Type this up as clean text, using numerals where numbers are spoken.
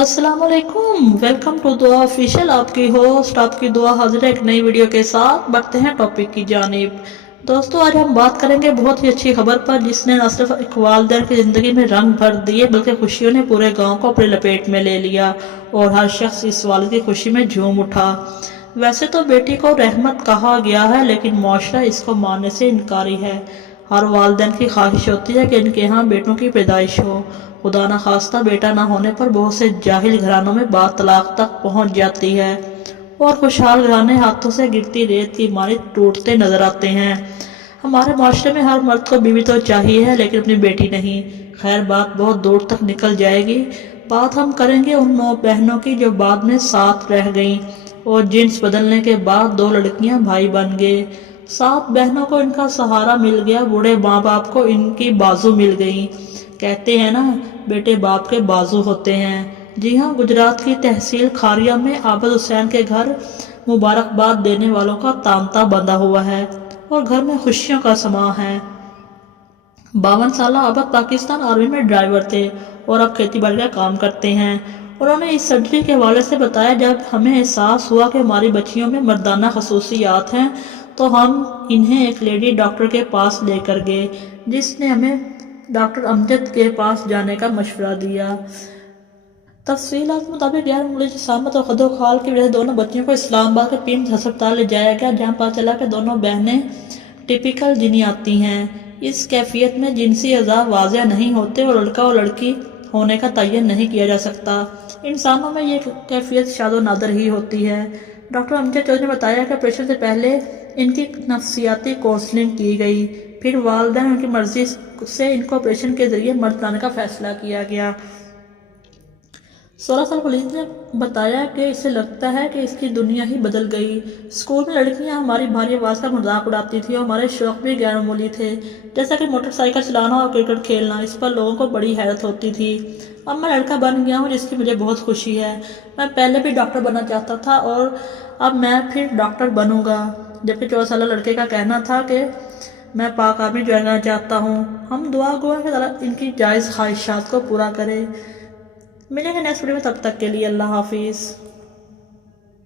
अस्सलाम वालेकुम, welcome to दुआ ऑफिशियल। आपकी होस्ट आपकी दुआ हाजिर है एक नई वीडियो के साथ। बढ़ते हैं टॉपिक की जानिब। दोस्तों, आज हम बात करेंगे बहुत ही अच्छी खबर पर, जिसने न सिर्फ एक वालिदैन की ज़िंदगी में रंग भर दिए बल्कि खुशियों ने पूरे गांव को अपनी लपेट में ले लिया और हर शख्स इस वालिद की खुशी में झूम उठा। वैसे तो बेटी को रहमत कहा गया है, लेकिन मुआशरा इसको मानने से इनकारी है। हर वालिदैन की ख्वाहिश होती है कि इनके यहाँ बेटों की पैदाइश हो। खुदा न खास्ता बेटा न होने पर बहुत से जाहिल घरानों में बात तलाक तक पहुंच जाती है और खुशहाल घराने हाथों से गिरती रेत की मानी टूटते नजर आते हैं। हमारे माशरे में हर मर्द को बीवी तो चाहिए है, लेकिन अपनी बेटी नहीं। खैर, बात बहुत दूर तक निकल जाएगी। बात हम करेंगे उन 9 बहनों की जो बाद में साथ रह गईं और जिन्स बदलने के बाद 2 लड़कियां भाई बन गए। 7 बहनों को इनका सहारा मिल गया, बूढ़े माँ बाप को इनकी बाजू मिल गई। कहते हैं ना, बेटे बाप के बाजू होते हैं। जी हाँ, गुजरात की तहसील खारिया में आबद हुसैन के घर मुबारकबाद देने वालों का तांता बंधा हुआ है और घर में खुशियों का समा है। 52 साल आबद पाकिस्तान आर्मी में ड्राइवर थे और अब खेती बाड़ी का काम करते हैं। उन्होंने इस सर्जरी के हवाले से बताया, जब हमें एहसास हुआ कि हमारी बच्चियों में मर्दाना खसूसियात हैं तो हम इन्हें एक लेडी डॉक्टर के पास लेकर गए, जिसने हमें डॉक्टर अमजद के पास जाने का मशवरा दिया। तफसीलात के मुताबिक गैर मुल्की जसामत और खदोखाल की वजह से दोनों बच्चियों को इस्लामाबाद के पीम्स अस्पताल ले जाया गया, जहां पता चला कि दोनों बहनें टिपिकल जिनियाती हैं। इस कैफियत में जिनसी अज़ा वाज़ेह नहीं होते और लड़का और लड़की होने का तयन नहीं किया जा सकता। इंसानों में ये कैफियत शादो नादर ही होती है। डॉक्टर अमजद चौधरी ने बताया कि ऑपरेशन से पहले इनकी नफ्सियाती काउंसलिंग की गई, फिर वालिदैन उनकी मर्जी से इनको ऑपरेशन के जरिए मर्द लाने का फैसला किया गया। 16 साल पुलिस ने बताया कि इसे लगता है कि इसकी दुनिया ही बदल गई। स्कूल में लड़कियां हमारी भारी आवाज़ का मजाक उड़ाती थी और हमारे शौक भी गैर मामूली थे, जैसा कि मोटरसाइकिल चलाना और क्रिकेट खेलना। इस पर लोगों को बड़ी हैरत होती थी। अब मैं लड़का बन गया हूँ, जिसकी मुझे बहुत खुशी है। मैं पहले भी डॉक्टर बनना चाहता था और अब मैं फिर डॉक्टर बनूंगा। जबकि 14 साल लड़के का कहना था कि मैं पाक आर्मी ज्वाइन करना चाहता हूँ। हम दुआ गो की तरह इनकी जायज़ ख्वाहिशात को पूरा करें। मिलेंगे नेक्स्ट वीडियो में, तब तक के लिए अल्लाह हाफिज़।